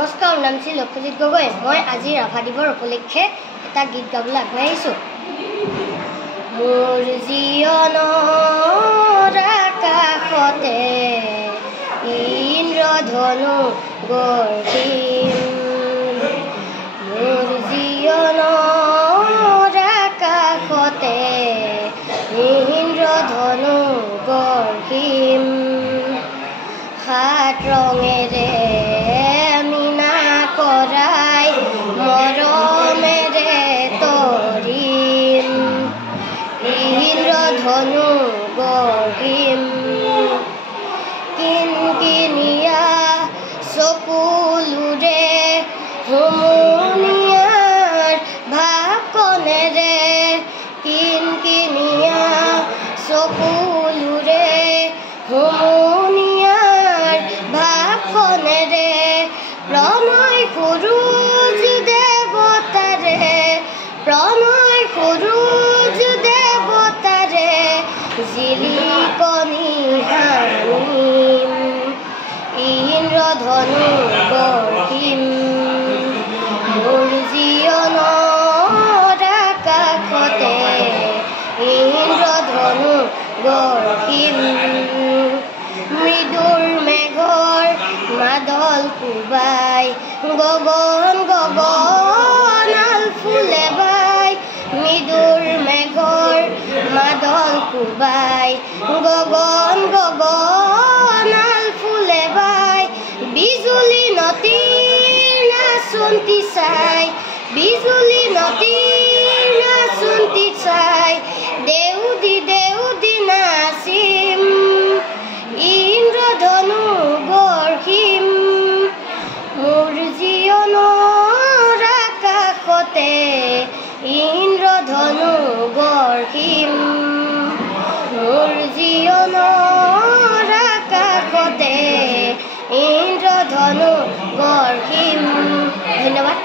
নমস্কাৰ, নাম শ্ৰী লক্ষ্যজিৎ গগৈ। মই আজি ৰাভা দিৱস উপলক্ষে এটা গীত গাবলৈ আগবাঢ়িছোঁ। মোৰ জীৱনৰ আকাশতে ইন্দ্ৰধনু গঢ়িম, মোৰ জীৱনৰ আকাশতে ইন্দ্ৰধনু গঢ়িম, সাত ৰঙেৰে মীনা কৰাই মৰমেৰে তৰিম, ইন্দ্ৰধনু গঢ়িম, কিনকিনিয়া চকুলোৰে হুমুনিয়াৰ ভাৱকণেৰে, কিনকিনিয়া চকুলোৰে হুমুনিয়াৰ ভাৱকণেৰে, প্ৰণয় সূৰুজ দেৱতাৰে, প্ৰণয় সূৰুজ দেৱতাৰে জিলিকনি হানিম, ইন্দ্ৰধনু গঢ়িম, মোৰ জীৱনৰ আকাশতে ইন্দ্ৰধনু গঢ়িম, মৃদুৰ মেঘৰ মাদল কোবাই গগন গগনাল ফুলে বাই, মৃদুৰ মেঘৰ মাদল কোবাই গগন গগনাল ফুলে বাই, বিজুলী নদীৰ নাচন্তি চাই, বিজুলী নদীৰ নাচন্তি চাই, দেউদি দেউদি নাচিম, ইন্দ্ৰধনু গঢ়িম, মোৰ জীৱনৰ আকাশতে ইন্দ্ৰধনু গঢ়িম, মোৰ জীৱনৰ আকাশতে ইন্দ্ৰধনু গঢ়িম। ধন্যবাদ।